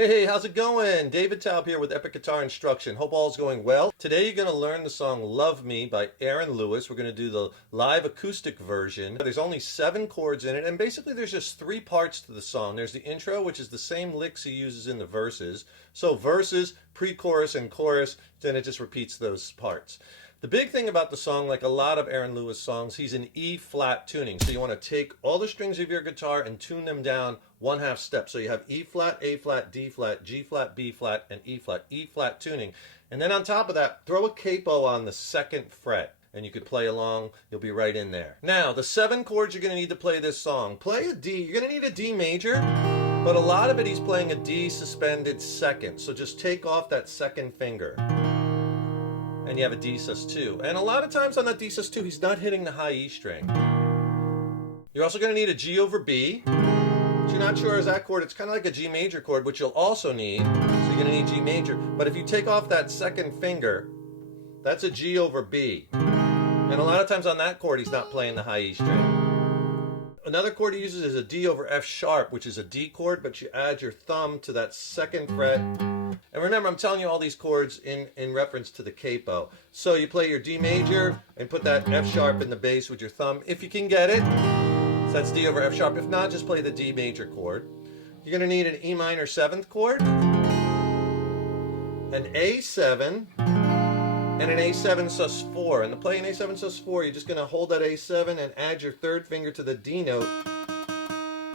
Hey, how's it going? David Taub here with Epic Guitar Instruction. Hope all's going well. Today you're going to learn the song Love Me by Aaron Lewis. We're going to do the live acoustic version. There's only 7 chords in it, and basically there's just 3 parts to the song. There's the intro, which is the same licks he uses in the verses. So verses, pre-chorus, and chorus, then it just repeats those parts. The big thing about the song, like a lot of Aaron Lewis songs, he's in E-flat tuning. So you want to take all the strings of your guitar and tune them down 1/2 step. So you have E-flat, A-flat, D-flat, G-flat, B-flat, and E-flat. E-flat tuning. And then on top of that, throw a capo on the 2nd fret. And you could play along, you'll be right in there. Now, the 7 chords you're going to need to play this song. Play a D. You're going to need a D major, but a lot of it he's playing a D suspended 2nd. So just take off that 2nd finger. And you have a D sus2. And a lot of times on that D sus2, he's not hitting the high E string. You're also going to need a G over B. If you're not sure is that chord, it's kind of like a G major chord, which you'll also need. So you're going to need G major. But if you take off that 2nd finger, that's a G over B. And a lot of times on that chord, he's not playing the high E string. Another chord he uses is a D over F sharp, which is a D chord, but you add your thumb to that 2nd fret. And remember, I'm telling you all these chords in reference to the capo. So you play your D major and put that F sharp in the bass with your thumb, if you can get it. So that's D over F sharp. If not, just play the D major chord. You're going to need an E minor 7th chord, an A7, and an A7 sus4. And to play an A7 sus4, you're just going to hold that A7 and add your 3rd finger to the D note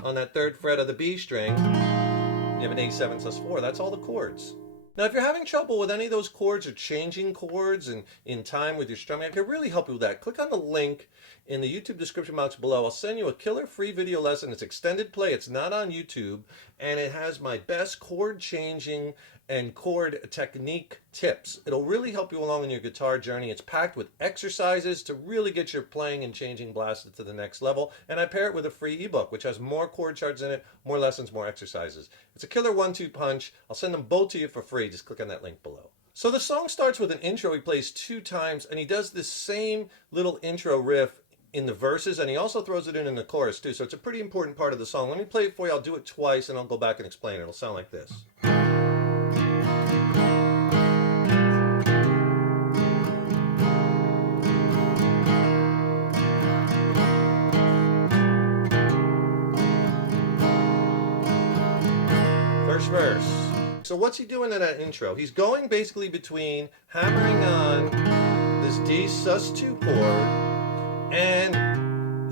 on that 3rd fret of the B string. You have an A7 sus4. That's all the chords. Now, if you're having trouble with any of those chords or changing chords and in time with your strumming, I can really help you with that. Click on the link in the YouTube description box below. I'll send you a killer free video lesson. It's extended play. It's not on YouTube. And it has my best chord changing and chord technique tips. It'll really help you along in your guitar journey. It's packed with exercises to really get your playing and changing blasted to the next level. And I pair it with a free ebook, which has more chord charts in it, more lessons, more exercises. It's a killer 1-2 punch. I'll send them both to you for free. Just click on that link below. So the song starts with an intro he plays 2 times, and he does this same little intro riff in the verses, and he also throws it in the chorus too. So it's a pretty important part of the song. Let me play it for you. I'll do it twice, and I'll go back and explain it. It'll sound like this. First verse. So what's he doing in that intro? He's going basically between hammering on this D sus2 chord and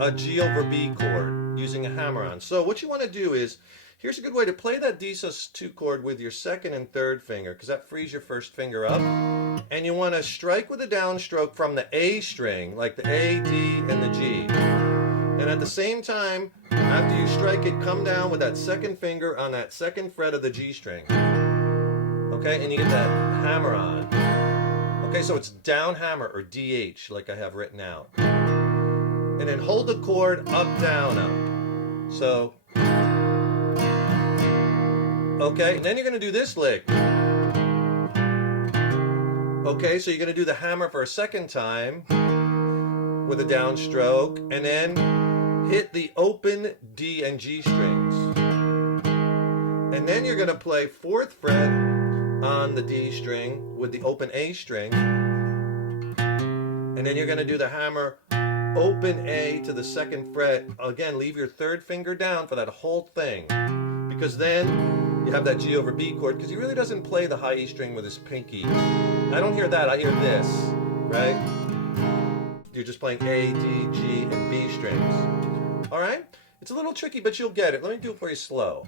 a G over B chord using a hammer-on. So what you want to do is, here's a good way to play that D sus2 chord with your 2nd and 3rd finger, because that frees your 1st finger up. And you want to strike with a downstroke from the A string, like the A, D, and the G. And at the same time, after you strike it, come down with that 2nd finger on that 2nd fret of the G string. Okay, and you get that hammer on. Okay, so it's down hammer, or DH, like I have written out. And then hold the chord up, down, up. So, okay, and then you're going to do this lick. Okay, so you're going to do the hammer for a 2nd time with a downstroke, and then hit the open D and G strings. And then you're going to play 4th fret on the D string with the open A string. And then you're going to do the hammer open A to the 2nd fret. Again, leave your 3rd finger down for that whole thing, because then you have that G over B chord, because he really doesn't play the high E string with his pinky. I don't hear that. I hear this, right? You're just playing A, D, G, and B strings. All right? It's a little tricky, but you'll get it. Let me do it for you slow.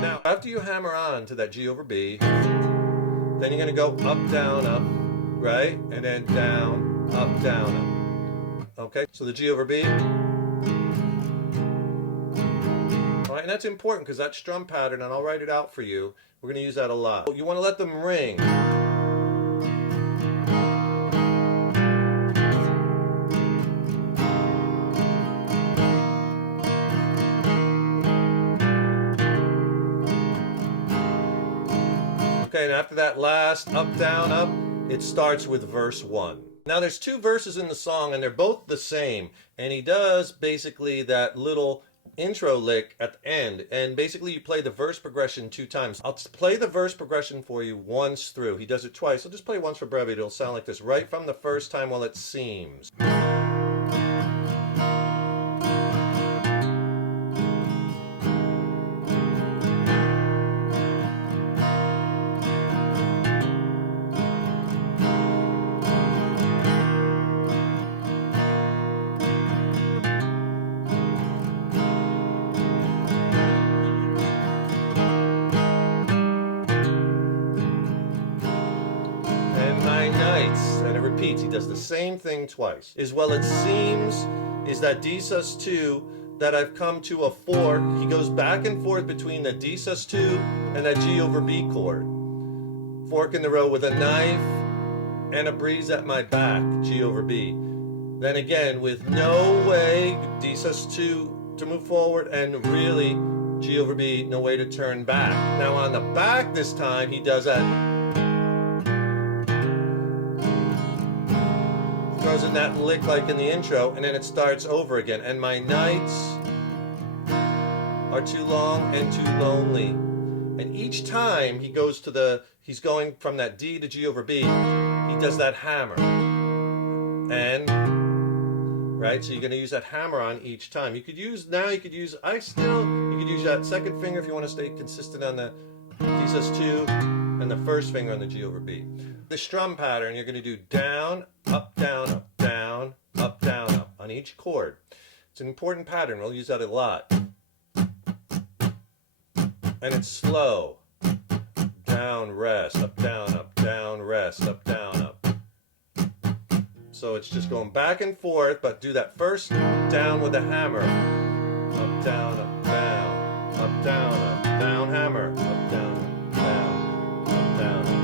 Now, after you hammer on to that G over B, then you're going to go up, down, right? And then down, up. Okay? So the G over B. All right, and that's important because that strum pattern, and I'll write it out for you, we're going to use that a lot. You want to let them ring. Okay, and after that last up, down, up, it starts with verse 1. Now there's two verses in the song and they're both the same, and he does basically that little intro lick at the end, and basically you play the verse progression 2 times. I'll play the verse progression for you once through. He does it twice. I'll just play once for brevity. It'll sound like this right from the first time while it seems. And it repeats. He does the same thing twice. Is well it seems is that D sus2 that I've come to a fork. He goes back and forth between the D sus2 and that G over B chord. Fork in the road with a knife and a breeze at my back, G over B. Then again with no way, D sus2 to move forward, and really G over B, no way to turn back. Now on the back this time he does that. Throws in that lick like in the intro, and then it starts over again. And my nights are too long and too lonely. And each time he goes to he's going from that D to G over B, he does that hammer. And, right, so you're going to use that hammer on each time. You could use that second finger if you want to stay consistent on the D sus2, and the first finger on the G over B. The strum pattern, you're going to do down, up, down, up, down, up, down, up on each chord. It's an important pattern. We'll use that a lot. And it's slow. Down, rest, up, down, rest, up, down, up. So it's just going back and forth, but do that first down with the hammer. Up, down, up, down, up, down, up, down, hammer, up, down, up, down, up, down, up.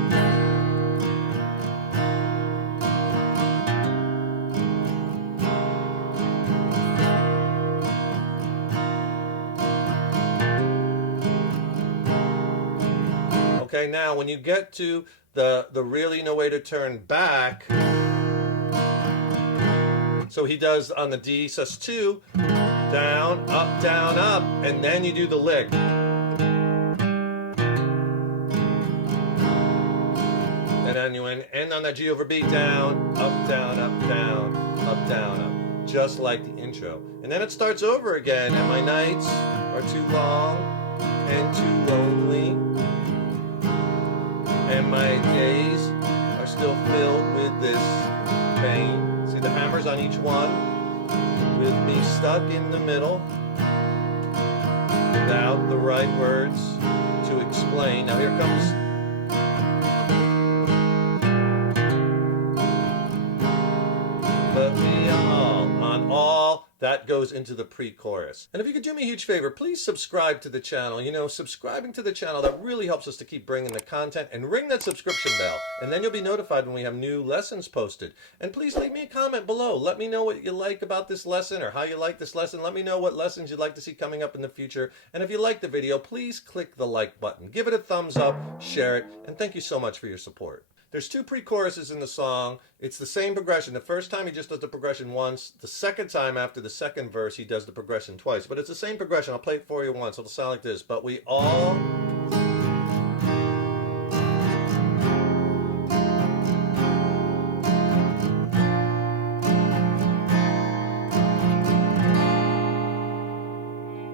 Okay, now when you get to the really no way to turn back, so he does on the D sus2, down, up, and then you do the lick. And then you end on that G over B, down, up, down, up, down, up, down, up. Just like the intro. And then it starts over again, and my nights are too long and too lonely. And my days are still filled with this pain. See the hammers on each one, with me stuck in the middle, without the right words to explain. Now here comes but me on all. That goes into the pre-chorus. And if you could do me a huge favor, please subscribe to the channel. You know, subscribing to the channel, that really helps us to keep bringing the content, and ring that subscription bell, and then you'll be notified when we have new lessons posted. And please leave me a comment below. Let me know what you like about this lesson, or how you like this lesson. Let me know what lessons you'd like to see coming up in the future. And if you like the video, please click the like button. Give it a thumbs up, share it, and thank you so much for your support. There's 2 pre-choruses in the song. It's the same progression. The first time he just does the progression once. The second time after the second verse he does the progression twice. But it's the same progression. I'll play it for you once. It'll sound like this. But we all...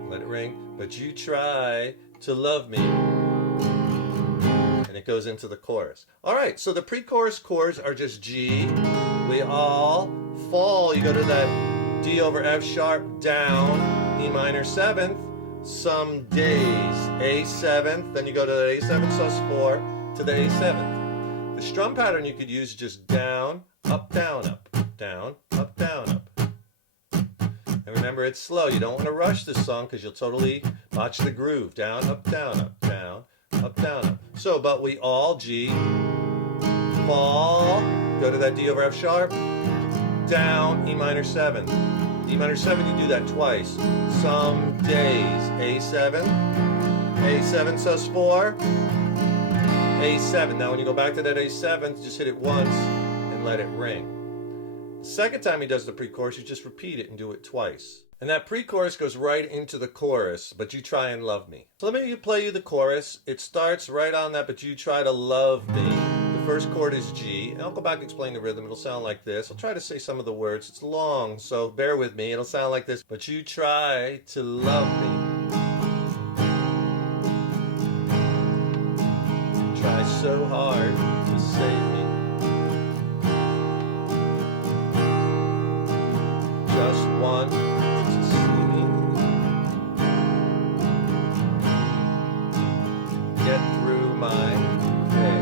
Let it ring. But you try to love me. And it goes into the chorus. All right, so the pre-chorus chords are just G. We all fall. You go to that D over F sharp, down, E minor 7th, some days, A 7th, then you go to the A 7 sus4 to the A 7th. The strum pattern you could use is just down, up, down, up, down, up, down, up. And remember, it's slow. You don't want to rush this song because you'll totally botch the groove. Down, up, down, up, down, up, down, up. So, but we all G, fall, go to that D over F sharp, down, E minor 7. E minor 7, you do that twice. Some days, A7, A7 sus4, A7. Now when you go back to that A7, just hit it once and let it ring. The second time he does the pre-chorus, you just repeat it and do it twice. And that pre-chorus goes right into the chorus, but you try and love me. So let me play you the chorus. It starts right on that, but you try to love me. The first chord is G, and I'll go back and explain the rhythm. It'll sound like this. I'll try to say some of the words. It's long, so bear with me. It'll sound like this. But you try to love me. You try so hard to save me. Just want to see me. Get through my day.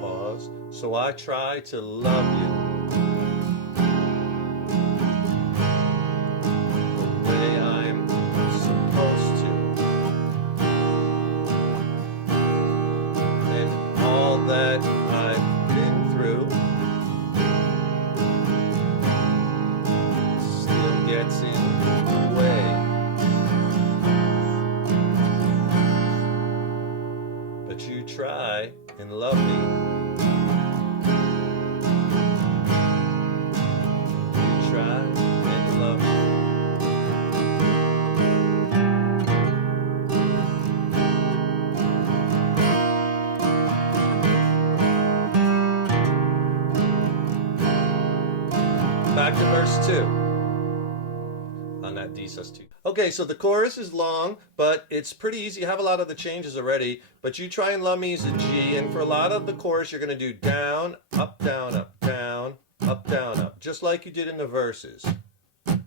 Pause. So I try to love you the way I'm supposed to. And all that I've been through still gets in the way. But you try and love me. You try and love me. Back to verse 2 on that D sus2. Okay, so the chorus is long, but it's pretty easy. You have a lot of the changes already, but you try and love me is a G, and for a lot of the chorus, you're going to do down, up, down, up, down, up, down, up, just like you did in the verses. The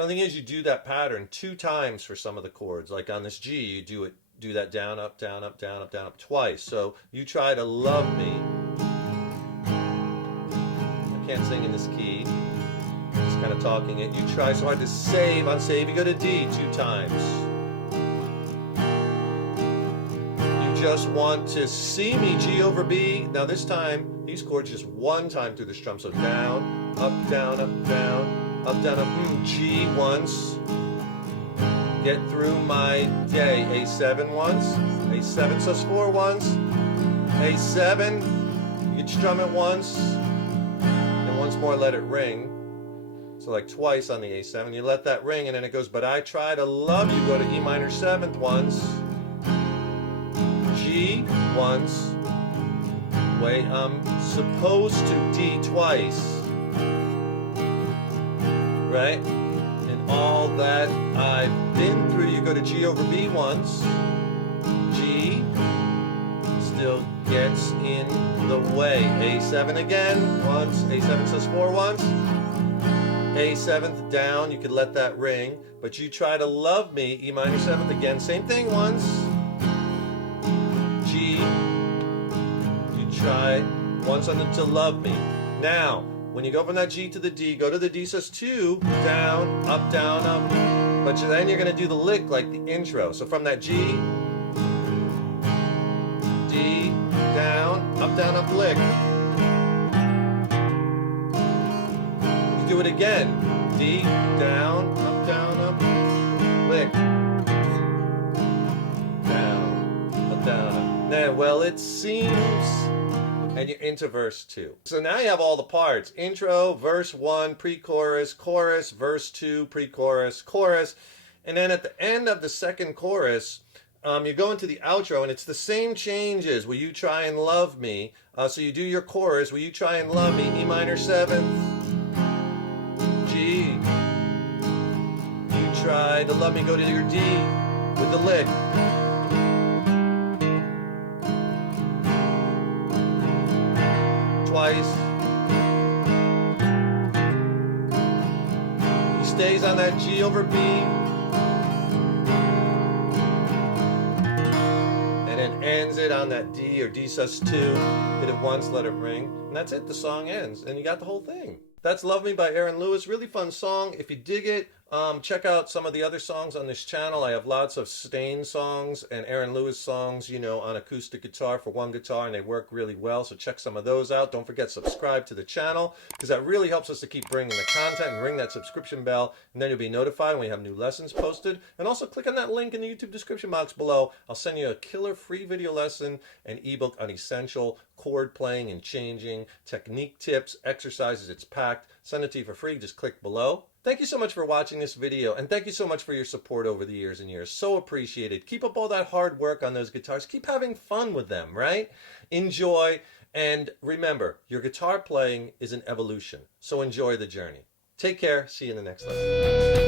only thing is you do that pattern 2 times for some of the chords. Like on this G, you do that down, up, down, up, down, up, down, up twice. So you try to love me. Can't sing in this key, just kind of talking it. You try so hard to save. On save, you go to D 2 times. You just want to see me, G over B. Now this time, these chords just 1 time through the strum. So down, up, down, up, down, up, down, up, G once. Get through my day. A7 once, A7 sus4 once, A7, you can strum it once. Once more, let it ring. So like twice on the A7, you let that ring, and then it goes, but I try to love you. Go to E minor 7th once, G once, way I'm supposed to, D twice, right? And all that I've been through, you go to G over B once, G still gets in the way. A7 again, once, A7 sus4 once, A7th down, you could let that ring, but you try to love me, E minor 7th again, same thing once, G, you try once on the to love me. Now, when you go from that G to the D, go to the D sus2, down, up, but then you're going to do the lick like the intro. So from that G, D, down, up, lick. You do it again. D, down, up, lick. Down, up. Now, well, it seems, and you're into verse 2. So now you have all the parts. Intro, verse 1, pre-chorus, chorus, verse 2, pre-chorus, chorus. And then at the end of the second chorus, you go into the outro, and it's the same changes. Will you try and love me? So you do your chorus. Will you try and love me? E minor 7th, G. You try to love me. Go to your D with the lick. Twice. He stays on that G over B. Ends it on that D or D sus2, hit it once, let it ring, and that's it. The song ends, and you got the whole thing. That's Love Me by Aaron Lewis. Really fun song. If you dig it, Check out some of the other songs on this channel. I have lots of Stain songs and Aaron Lewis songs, you know, on acoustic guitar for one guitar, and they work really well. So check some of those out. Don't forget, subscribe to the channel, because that really helps us to keep bringing the content, and ring that subscription bell, and then you'll be notified when we have new lessons posted. And also click on that link in the YouTube description box below. I'll send you a killer free video lesson and ebook on essential chord playing and changing, technique tips, exercises. It's packed. Send it to you for free. Just click below. Thank you so much for watching this video, and thank you so much for your support over the years and years. So appreciated. Keep up all that hard work on those guitars. Keep having fun with them, right? Enjoy, and remember, your guitar playing is an evolution, so enjoy the journey. Take care. See you in the next lesson.